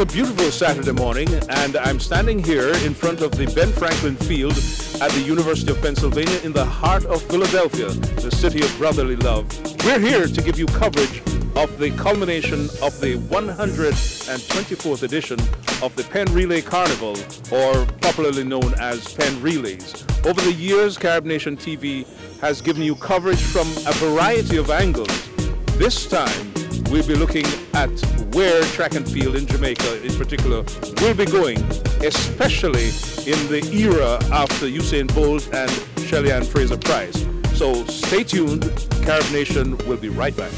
It's a beautiful Saturday morning, and I'm standing here in front of the Ben Franklin Field at the University of Pennsylvania in the heart of Philadelphia, the city of brotherly love. We're here to give you coverage of the culmination of the 124th edition of the Penn Relay Carnival, or popularly known as Penn Relays. Over the years, CaribNation TV has given you coverage from a variety of angles. This time, we'll be looking at where track and field in Jamaica in particular will be going, especially in the era after Usain Bolt and Shelly-Ann Fraser-Pryce. So stay tuned, CaribNation will be right back.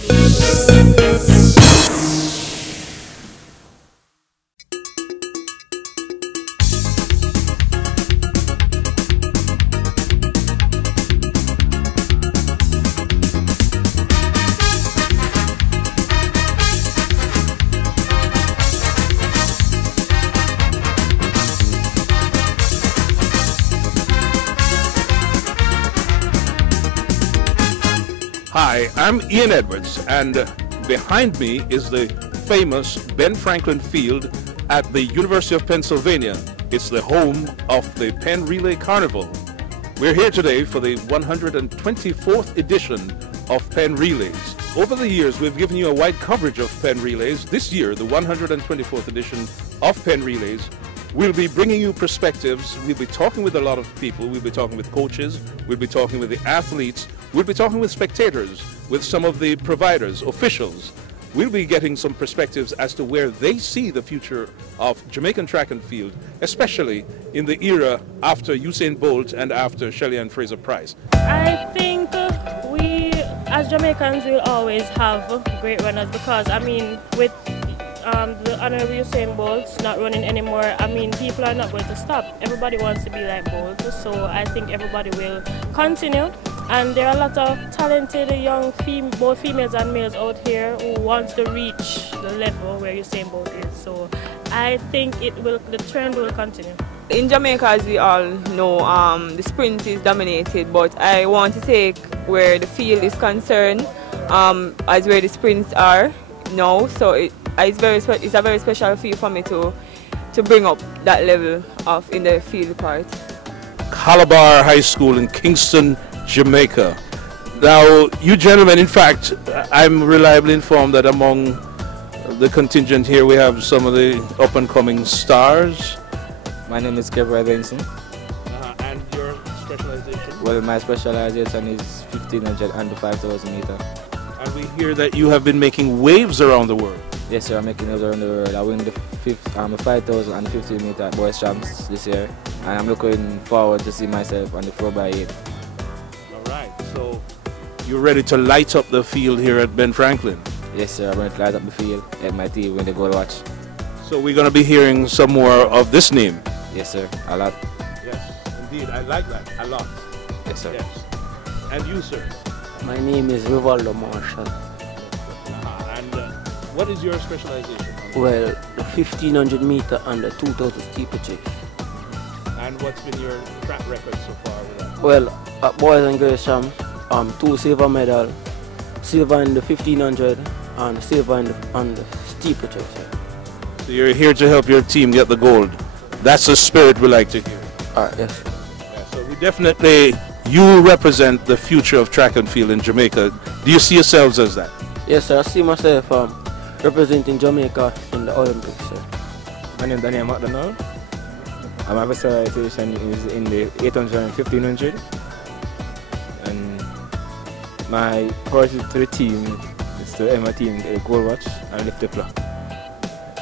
Hi, I'm Ian Edwards, and behind me is the famous Ben Franklin Field at the University of Pennsylvania. It's the home of the Penn Relay Carnival. We're here today for the 124th edition of Penn Relays. Over the years, we've given you a wide coverage of Penn Relays. This year, the 124th edition of Penn Relays, we'll be bringing you perspectives. We'll be talking with a lot of people. We'll be talking with coaches. We'll be talking with the athletes. We'll be talking with spectators, with some of the providers, officials. We'll be getting some perspectives as to where they see the future of Jamaican track and field, especially in the era after Usain Bolt and after Shelly-Ann Fraser-Pryce. I think we, as Jamaicans, will always have great runners because, I mean, with the Honorable Usain Bolt not running anymore, I mean, people are not going to stop. Everybody wants to be like Bolt, so I think everybody will continue. And there are a lot of talented young both females and males out here who want to reach the level where Usain Bolt is. So I think the trend will continue. In Jamaica, as we all know, the sprint is dominated, but I want to take where the field is concerned as where the sprints are now. So it's a very special field for me to bring up that level in the field part. Calabar High School in Kingston, Jamaica. Now, you gentlemen, in fact, I'm reliably informed that among the contingent here we have some of the up-and-coming stars. My name is Gabriel Benson. And your specialization? Well, my specialization is 1500 and the 5000 meter. And we hear that you have been making waves around the world. Yes, sir, I'm making waves around the world. I win the 5000 and 50 meter boys champs this year, and I'm looking forward to see myself on the 4x8. So you're ready to light up the field here at Ben Franklin? Yes, sir. I'm ready to light up the field at my team when they go to watch. So we're going to be hearing some more of this name? Yes, sir. A lot. Yes, indeed. I like that. A lot. Yes, sir. Yes. And you, sir? My name is Rivaldo Marshall. And what is your specialization? Well, the 1500 meter and the 2000 steeplechase. And what's been your track record so far with that? Well, at boys and girls champs, 2 silver medals, silver in the 1500 and silver on the steeplechase. So you're here to help your team get the gold. That's the spirit we like to hear. Yes. Yeah, so we definitely, you represent the future of track and field in Jamaica. Do you see yourselves as that? Yes, sir. I see myself representing Jamaica in the Olympics, sir. My name is Daniel McDonald. My specialization is in the 800 and 1500. And my approach to the team is to help my team get a goal watch and lift the flag.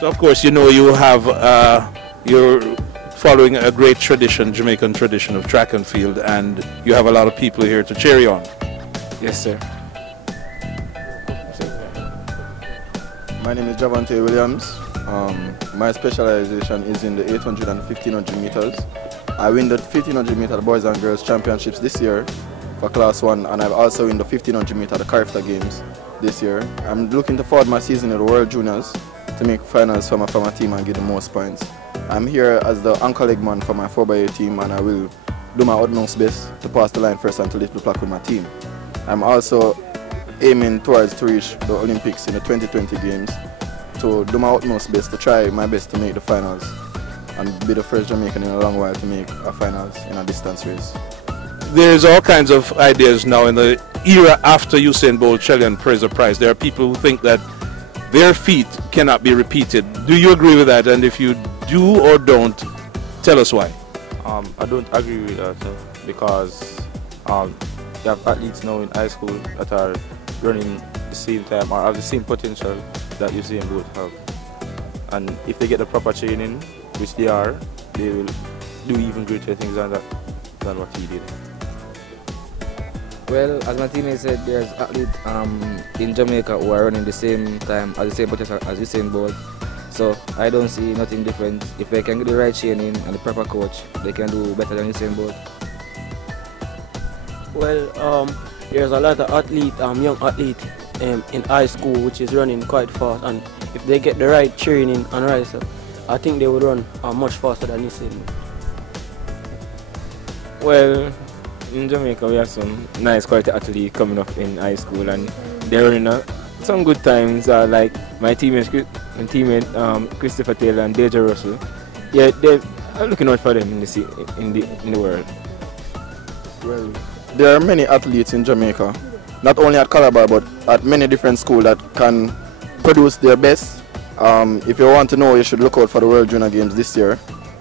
So of course you know you have, you're following a great tradition, Jamaican tradition of track and field, and you have a lot of people here to cheer you on. Yes, sir. My name is Javante Williams. My specialization is in the 800 and 1500 meters. I win the 1500 meter boys and girls championships this year for class 1, and I've also win the 1500 meter the CaribNation games this year. I'm looking to forward my season in the World Juniors to make finals for my team and get the most points. I'm here as the anchor leg man for my 4x8 team, and I will do my utmost best to pass the line first and to lift the plaque with my team. I'm also aiming towards to reach the Olympics in the 2020 games to do my utmost best to try my best to make the finals and be the first Jamaican in a long while to make a finals in a distance race. There's all kinds of ideas now in the era after Usain Bolt, Shelley and Fraser Price. There are people who think that their feat cannot be repeated. Do you agree with that? And if you do or don't, tell us why. I don't agree with that because you have athletes now in high school that are running the same time or have the same potential that Usain Bolt have. And if they get the proper training, which they are, they will do even greater things than what he did. Well, as my teammate said, there's athletes in Jamaica who are running the same time as the same potential as Usain Bolt. So I don't see nothing different. If they can get the right training and the proper coach, they can do better than Usain Bolt. Well, there's a lot of young athletes in high school which is running quite fast, and if they get the right training and right stuff, I think they would run much faster than Usain Bolt. Well, in Jamaica we have some nice quality athletes coming up in high school and they're running some good times, like my teammate Christopher Taylor and Deja Russell. Yeah, they're looking out for them in the world. Well, there are many athletes in Jamaica, not only at Calabar but at many different schools that can produce their best. If you want to know, you should look out for the World Junior Games this year.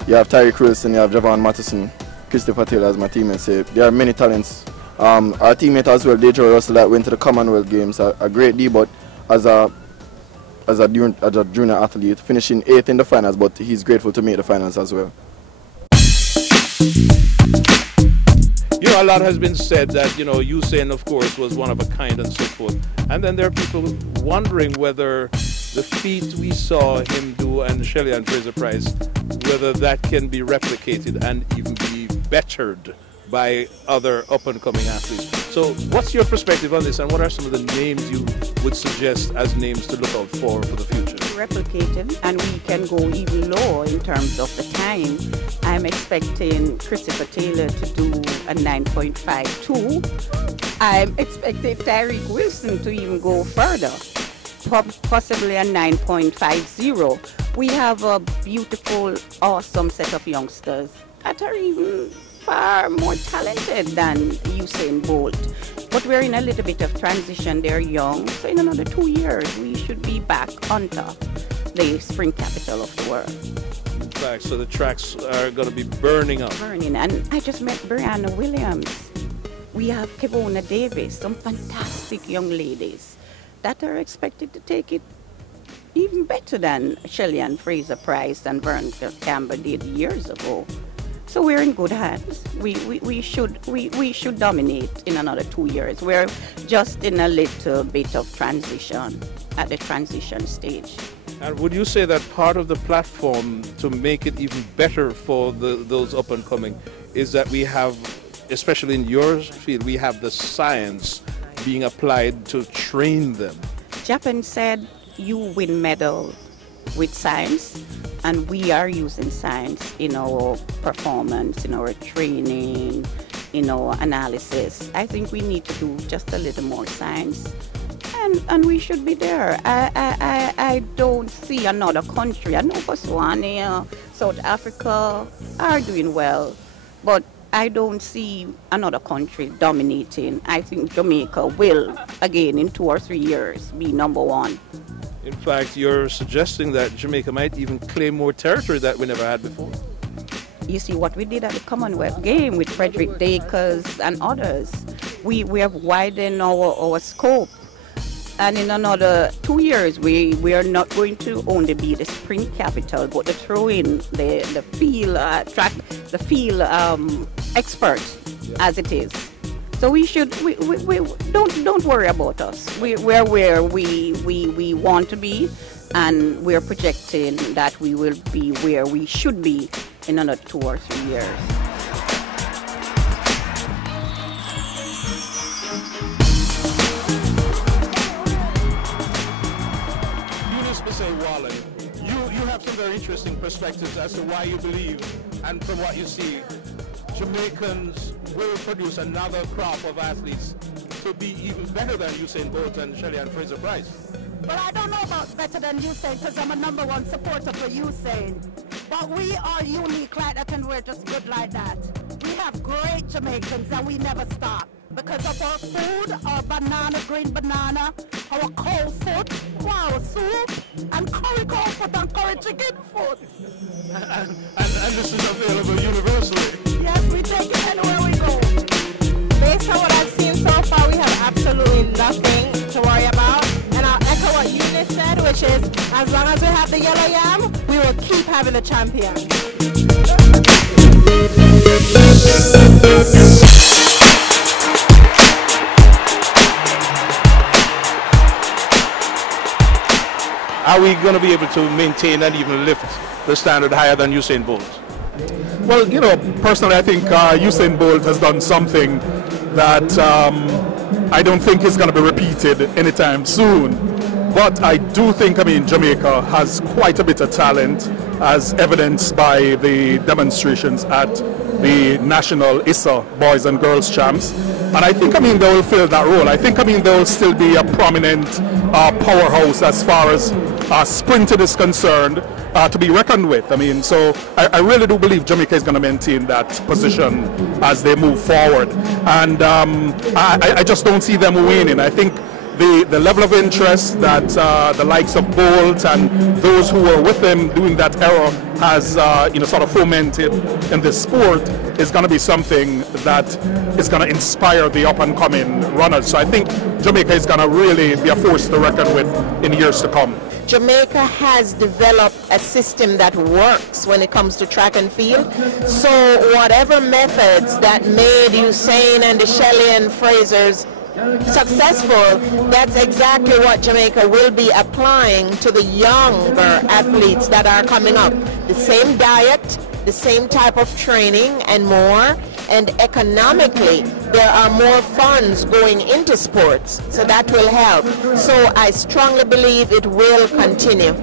You have Tyreek Wilson, you have Javon Matheson, Christopher Taylor, as my teammate say. There are many talents. Our teammate as well, Deja Russell, that went to the Commonwealth Games, a great debut as a junior athlete, finishing 8th in the finals, but he's grateful to make the finals as well. You know, a lot has been said that, you know, Usain, of course, was one of a kind and so forth. And then there are people wondering whether the feat we saw him do and Shelley and Fraser Price, whether that can be replicated and even be bettered by other up-and-coming athletes. So what's your perspective on this, and what are some of the names you would suggest as names to look out for the future? Replicated, and we can go even lower in terms of the time. I'm expecting Christopher Taylor to do a 9.52. I'm expecting Tyreek Wilson to even go further, possibly a 9.50. We have a beautiful, awesome set of youngsters that are even far more talented than Usain Bolt. But we're in a little bit of transition. They're young, so in another 2 years we should be back on top, the spring capital of the world. In fact, so the tracks are going to be burning up. Burning, and I just met Brianna Williams. We have Kevona Davis, some fantastic young ladies that are expected to take it even better than Shelley and Fraser Price and Vern Campbell did years ago. So we're in good hands. We should dominate in another 2 years. We're just in a little bit of transition, at the transition stage. And would you say that part of the platform to make it even better for those up and coming is that we have, especially in your field, we have the science being applied to train them? Japan said you win medal with science, and we are using science in our performance, in our training, in our analysis. I think we need to do just a little more science, and we should be there. I don't see another country. I know Botswana, South Africa are doing well, but I don't see another country dominating. I think Jamaica will, again, in 2 or 3 years, be number one. In fact, you're suggesting that Jamaica might even claim more territory that we never had before. You see what we did at the Commonwealth Game with Frederick Dakers and others. We have widened our scope. And in another 2 years, we are not going to only be the sprint capital, but the throw-in, the field track, the field expert, as it is. So we don't worry about us. We're where we want to be, and we're projecting that we will be where we should be in another 2 or 3 years. You have some very interesting perspectives as to why you believe, and from what you see, Jamaicans will produce another crop of athletes to be even better than Usain Bolt and Shelley and Fraser Price. Well, I don't know about better than Usain because I'm a #1 supporter for Usain. But we are unique like that and we're just good like that. We have great Jamaicans and we never stop. Because of our food, our banana, green banana, our cold food, wow, soup, and curry cold food and curry chicken food. And this is available universally. Yes, we take it anywhere we go. Based on what I've seen so far, we have absolutely nothing to worry about. And I'll echo what Eunice said, which is, as long as we have the yellow yam, we will keep having the champion. Are we going to be able to maintain and even lift the standard higher than Usain Bolt? Well, you know, personally, I think Usain Bolt has done something that I don't think is going to be repeated anytime soon. But I do think, I mean, Jamaica has quite a bit of talent, as evidenced by the demonstrations at the National ISA Boys and Girls Champs. And I think, I mean, they will fill that role. I think, I mean, they will still be a prominent powerhouse as far as sprinting is concerned, to be reckoned with. I mean, so I really do believe Jamaica is going to maintain that position as they move forward. And I just don't see them winning. I think the level of interest that the likes of Bolt and those who were with him during that era has you know, sort of fomented in this sport is going to be something that is going to inspire the up-and-coming runners. So I think Jamaica is going to really be a force to reckon with in years to come. Jamaica has developed a system that works when it comes to track and field. So whatever methods that made Usain and the Shelley and Frasers successful, that's exactly what Jamaica will be applying to the younger athletes that are coming up. The same diet, the same type of training and more, and economically there are more funds going into sports, so that will help. So I strongly believe it will continue.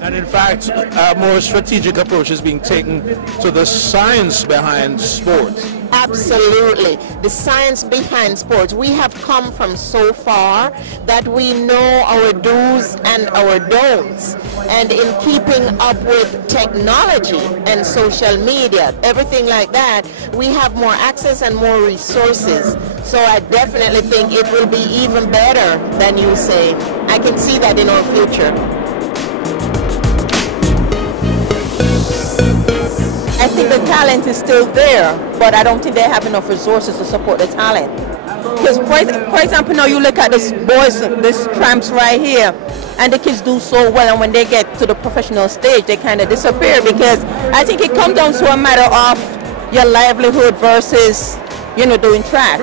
And in fact, a more strategic approach is being taken to the science behind sports. Absolutely. The science behind sports. We have come from so far that we know our do's and our don'ts. And in keeping up with technology and social media, everything like that, we have more access and more resources. So I definitely think it will be even better than you say. I can see that in our future. I think the talent is still there, but I don't think they have enough resources to support the talent. Because, for example, now you look at these boys, these tramps right here, and the kids do so well, and when they get to the professional stage, they kind of disappear, because I think it comes down to a matter of your livelihood versus, you know, doing track.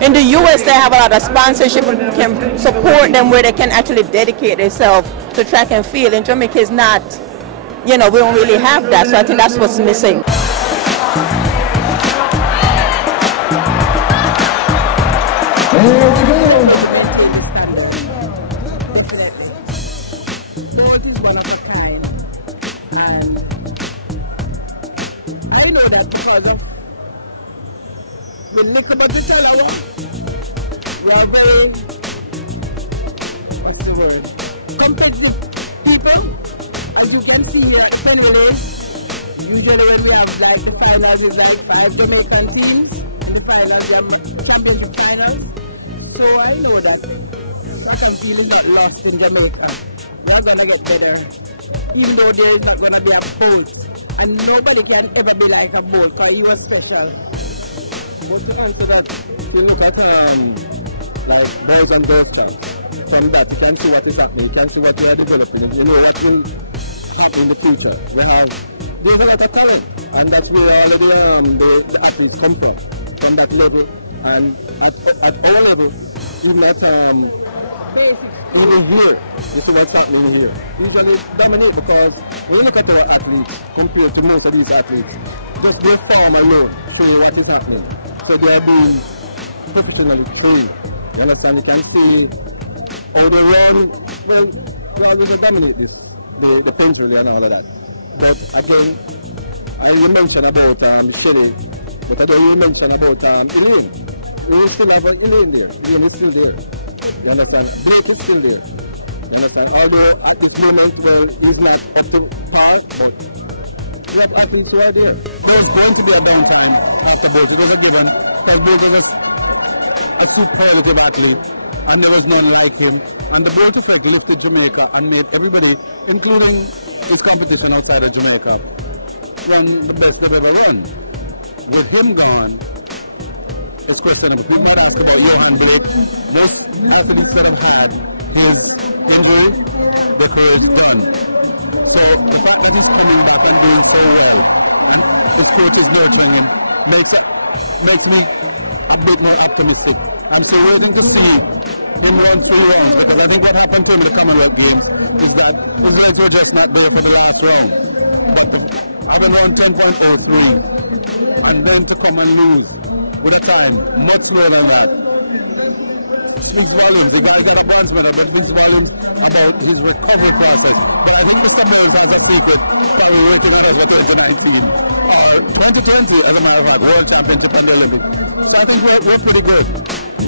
In the US, they have a lot of sponsorship and can support them where they can actually dedicate themselves to track and field. In Jamaica, is not. You know, we don't really have that, so I think that's what's missing. As you can see here at Penn Relays, usually when we have like the finals is like 5 Jamaican teams, and the finals we have championship finals. So I know that track and field is not lost in Jamaica. We're going to get better. Even though there is not going to be a Bolt, and nobody can ever be like a Bolt, because he was special. But the point is that you look at like boys and girls, from that you can see what is happening, you can see what they are developing, you know what will happen in the future. There's a lot of talent, and that's where all of the athletes come from that level, and at all levels, even at in the year, this is what's happening here. He's going to dominate, because when you look at our athletes compared to most of these athletes, just this time alone see what is happening. So they are being professionally trained. You understand? You can see how they run, well, we will dominate this, the Penn Relays and all of that. But again, you mentioned about Shelley, but again you mentioned about Elaine. We still have an Elaine there. Elaine is still there. You understand? Blake is still there. Although at this moment, well, he's not up to par, but what athletes who are there? There's going to be a downtime after both. It was a given, because both of us a superlative athlete, and there was none like him. And the boat effect lifted Jamaica and made everybody, including his competition outside of Jamaica, run the best they've ever run. With him gone, it's questionable. People may ask about Usain Bolt. Most athletes that have had his injury before it's done. So the fact that he's coming back and doing so well, and the state is nurturing him, makes me a bit more optimistic. I'm so waiting to see him run through rounds, because I think what happened to him in the Commonwealth Games is that his legs were just not there for the last round. But I don't know, 10.03, I'm going to come and lose with a time much more than that. His volumes, the guys that are bronze medal, but his volumes about his recovery process. But I think the Samoans has a secret that we're working on as a 2019. 2020, as a matter of fact, World Championship and the Olympics. So I think we're pretty good.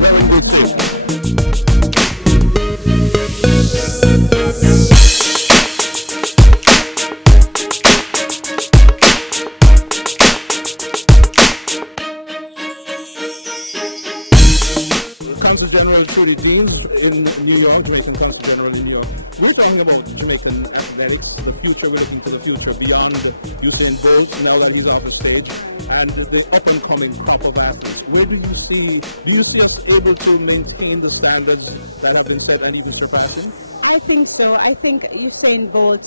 We're in good shape. General City teams in New York, Jamaican Consul General in New York. We're talking about Jamaican athletics, the future, we're looking to the future beyond Usain Bolt, now that he's off the stage, and the up-and-coming crop of athletes. Where do you see us able to maintain the standards that have been set by leadership often? I think so. I think Usain Bolt,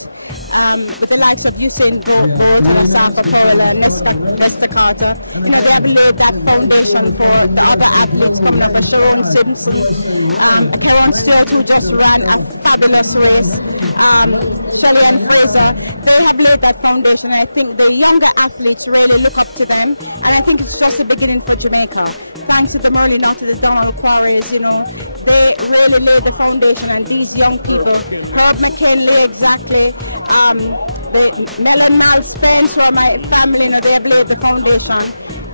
with the likes of Usain Bolt, Alexander Taylor, Mr. Carter, they have made that foundation for other athletes, for example, Sharon Simpson, Karen Stewart, who just ran a fabulous race, Shelley Fraser. They have laid that foundation. I think the younger athletes really look up to them, and I think it's just the beginning for Jamaica. Thanks to the Money United, the Donald Quarries, they really laid the foundation, and these young people, Claude McKinley, exactly, the Melon Knight, Spencer, my family, they have laid the foundation.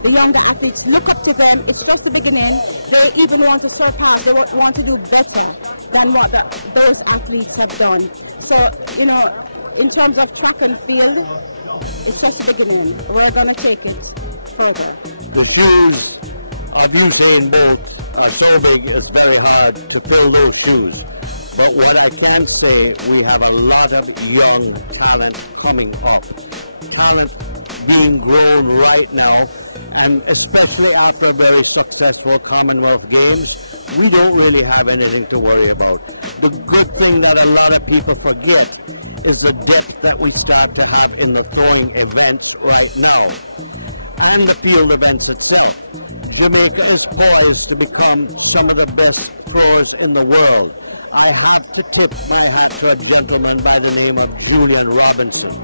The younger athletes look up to them. It's just the beginning. They even want to surpass. They want to do better than what those athletes have done. So, in terms of track and field, it's just the beginning. We're going to take it further. The shoes of Usain Bolt are so big, it's very hard to fill those shoes. But what I can say, we have a lot of young talent coming up. Talent being grown right now, and especially after very successful Commonwealth Games, we don't really have anything to worry about. The good thing that a lot of people forget is the depth that we start to have in the throwing events right now, and the field events itself. Jamaica is poised to become some of the best throwers in the world. I have to tip my hat to a gentleman by the name of Julian Robinson.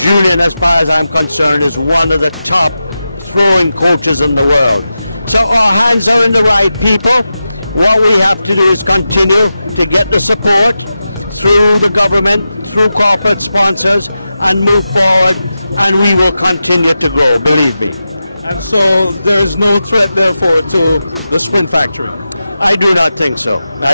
Julian, as far as I'm concerned, is one of the top throwing coaches in the world. So our hands are on the right people. What we have to do is continue to get the support through the government, through corporate sponsors, and move forward, and we will continue to grow, believe me. And so there's no threat, therefore, to the spoon factory. I do not think so. As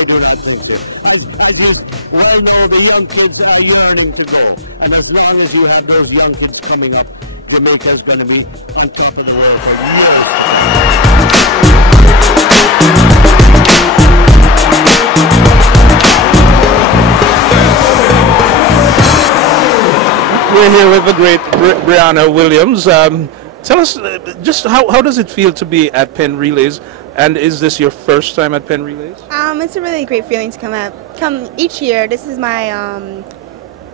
you well know, the young kids are yearning to go. And as long as you have those young kids coming up, Jamaica is going to be on top of the world for years. We're here with the great Brianna Williams. Tell us, just how does it feel to be at Penn Relays? And is this your first time at Penn Relays? It's a really great feeling to come each year. This is my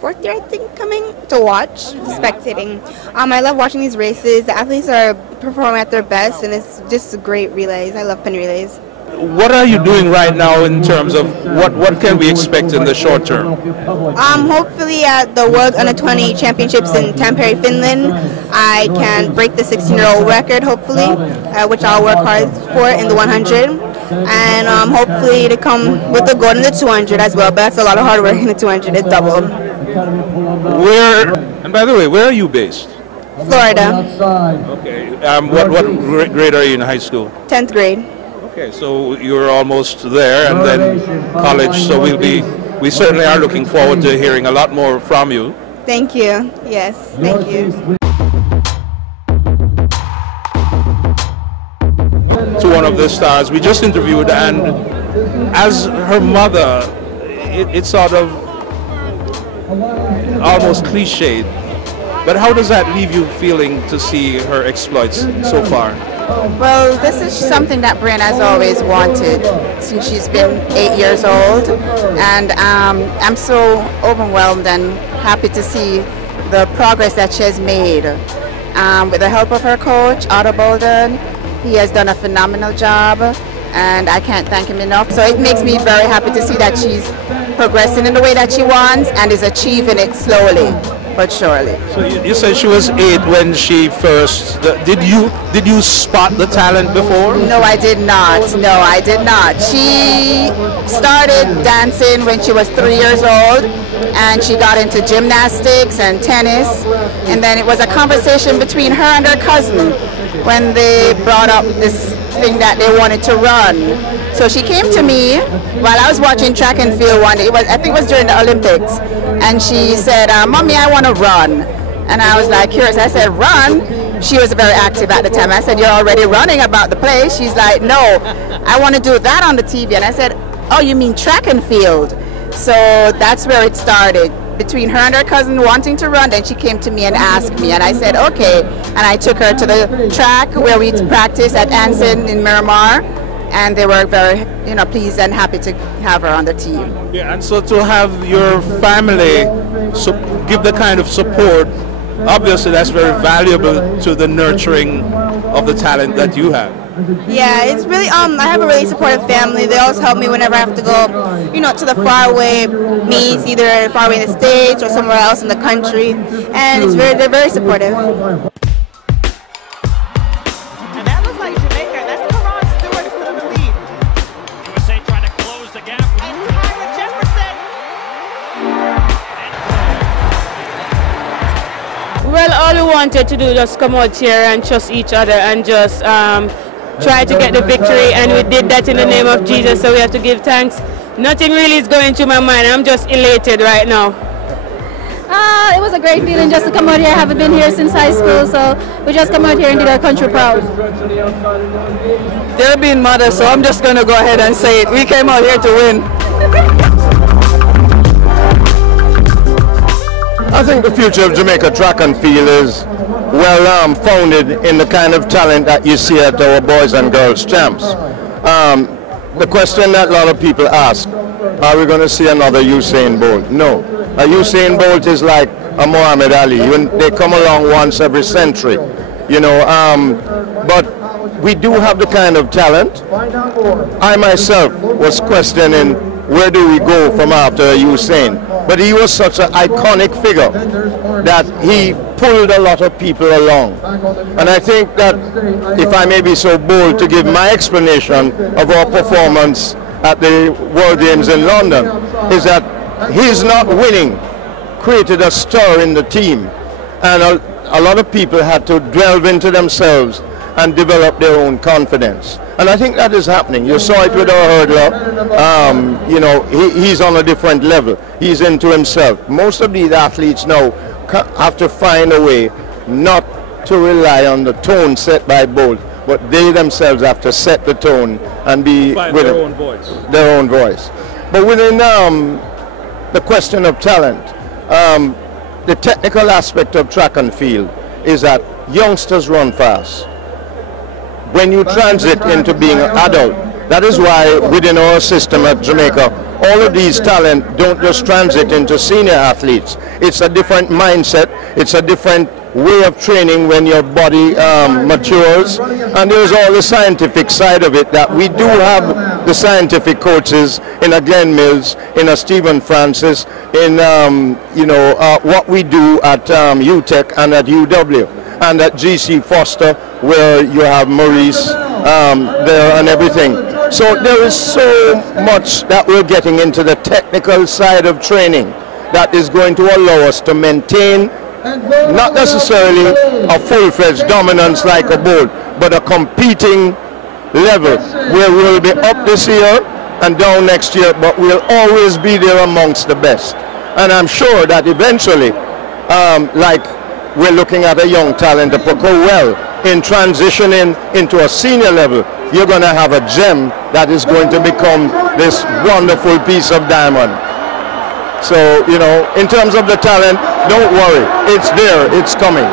fourth year, I think, coming to watch, spectating. I love watching these races. The athletes are performing at their best, and it's just great relays. I love Penn Relays. What are you doing right now in terms of what can we expect in the short term? Hopefully at the World Under-20 Championships in Tampere, Finland, I can break the 16-year-old record, hopefully, which I'll work hard for in the 100. And hopefully to come with the gold in the 200 as well, but that's a lot of hard work in the 200, it's doubled. And by the way, where are you based? Florida. Okay, what grade are you in high school? 10th grade. Okay, so you're almost there, and then college, so we'll be we certainly are looking forward to hearing a lot more from you. Thank you. Yes, thank you. To one of the stars we just interviewed, and as her mother, it's sort of almost cliched, but how does that leave you feeling to see her exploits so far? Well, this is something that Brianna has always wanted since she's been 8 years old, and I'm so overwhelmed and happy to see the progress that she has made. With the help of her coach, Otto Bolden, he has done a phenomenal job, and I can't thank him enough. So it makes me very happy to see that she's progressing in the way that she wants and is achieving it slowly but surely. So you said she was 8 when she first. Did you spot the talent before? No, I did not. No, I did not. She started dancing when she was 3 years old, and she got into gymnastics and tennis. And then it was a conversation between her and her cousin when they brought up this thing that they wanted to run. So she came to me while I was watching track and field one day. I think it was during the Olympics. And she said, Mommy, I want to run. And I was like curious. I said, run? She was very active at the time. I said, you're already running about the place? She's like, no, I want to do that on the TV. And I said, oh, you mean track and field? So that's where it started. Between her and her cousin wanting to run, then she came to me and asked me, and I said okay, and I took her to the track where we practiced at Anson in Miramar, and they were very pleased and happy to have her on the team. Yeah, and so to have your family give the kind of support, obviously that's very valuable to the nurturing of the talent that you have. Yeah, it's really, I have a really supportive family. They always help me whenever I have to go, to the faraway meets, either far away in the States or somewhere else in the country. And they're very supportive. And that looks like Jamaica. That's Karan Stewart still in the lead. USA trying to close the gap. And Tyra Jefferson. Well, all we wanted to do was come out here and trust each other and just try to get the victory, and we did that in the name of Jesus, so we have to give thanks. Nothing really is going through my mind. I'm just elated right now. It was a great feeling just to come out here. I haven't been here since high school, so we just come out here and did our country proud. They're being mother, so I'm just going to go ahead and say it. We came out here to win. I think the future of Jamaica track and field is well founded in the kind of talent that you see at our boys and girls champs. The question that a lot of people ask, are we going to see another Usain Bolt? No. A Usain Bolt is like a Muhammad Ali. They come along once every century, but we do have the kind of talent. I myself was questioning, where do we go from after Usain? But he was such an iconic figure that he pulled a lot of people along. And I think that, if I may be so bold to give my explanation of our performance at the World Games in London, is that his not winning created a stir in the team. And a lot of people had to delve into themselves and develop their own confidence. And I think that is happening. You saw it with our hurdler. He's on a different level. He's into himself. Most of these athletes now have to find a way not to rely on the tone set by Bolt, but they themselves have to set the tone and be with their own voice. Their own voice. But within the question of talent, the technical aspect of track and field is that youngsters run fast. When you transit into being an adult, that is why within our system at Jamaica, all of these talent don't just transit into senior athletes. It's a different mindset, it's a different way of training when your body matures, and there's all the scientific side of it, that we do have the scientific coaches in a Glenn Mills, in a Stephen Francis, in what we do at UTEC and at UW. And at GC Foster, where you have Maurice there and everything. So there is so much that we're getting into the technical side of training that is going to allow us to maintain not necessarily a full-fledged dominance like a Bolt, but a competing level where we'll be up this year and down next year, but we'll always be there amongst the best. And I'm sure that eventually, like we're looking at a young talent that perform well in transitioning into a senior level, you're going to have a gem that is going to become this wonderful piece of diamond. So, you know, in terms of the talent, don't worry. It's there. It's coming.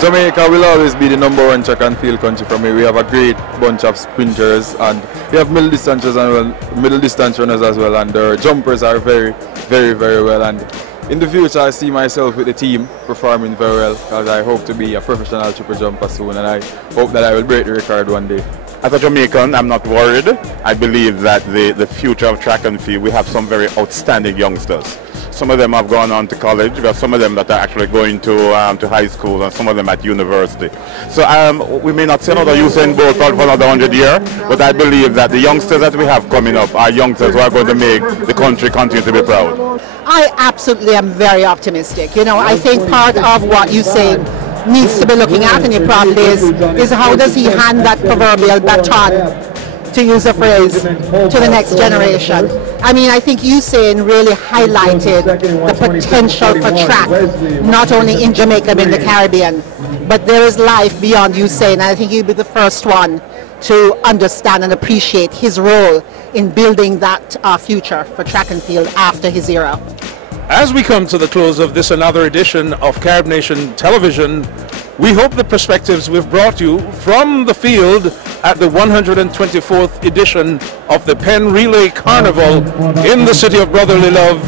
Jamaica will always be the #1 track and field country for me. We have a great bunch of sprinters, and we have middle distance runners as well, and their jumpers are very, very, very well. And in the future, I see myself with the team performing very well, because I hope to be a professional triple jumper soon, and I hope that I will break the record one day. As a Jamaican, I'm not worried. I believe that the future of track and field, we have some very outstanding youngsters. Some of them have gone on to college. We have some of them that are actually going to high school, and some of them at university. So we may not see another Usain Bolt for another 100 years, but I believe that the youngsters that we have coming up are youngsters who are going to make the country continue to be proud. I absolutely am very optimistic. You know, I think part of what Usain needs to be looking at, and it probably is how does he hand that proverbial baton, to use a phrase, to the next generation. I mean, I think Usain really highlighted the potential for track, not only in Jamaica but in the Caribbean. But there is life beyond Usain, and I think he'll be the first one to understand and appreciate his role in building that future for track and field after his era. As we come to the close of this another edition of CaribNation Television, we hope the perspectives we've brought you from the field at the 124th edition of the Penn Relay Carnival in the city of brotherly love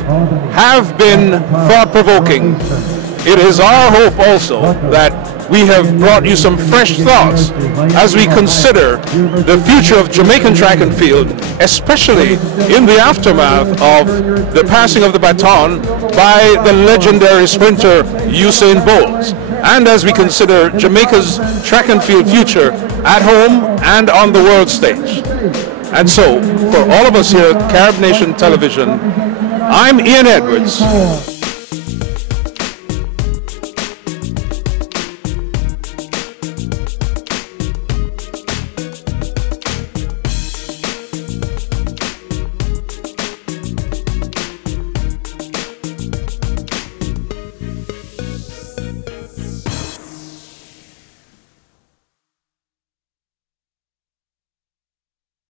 have been thought-provoking. It is our hope also that we have brought you some fresh thoughts as we consider the future of Jamaican track and field, especially in the aftermath of the passing of the baton by the legendary sprinter Usain Bolt, and as we consider Jamaica's track and field future at home and on the world stage. And so, for all of us here at CaribNation Television, I'm Ian Edwards.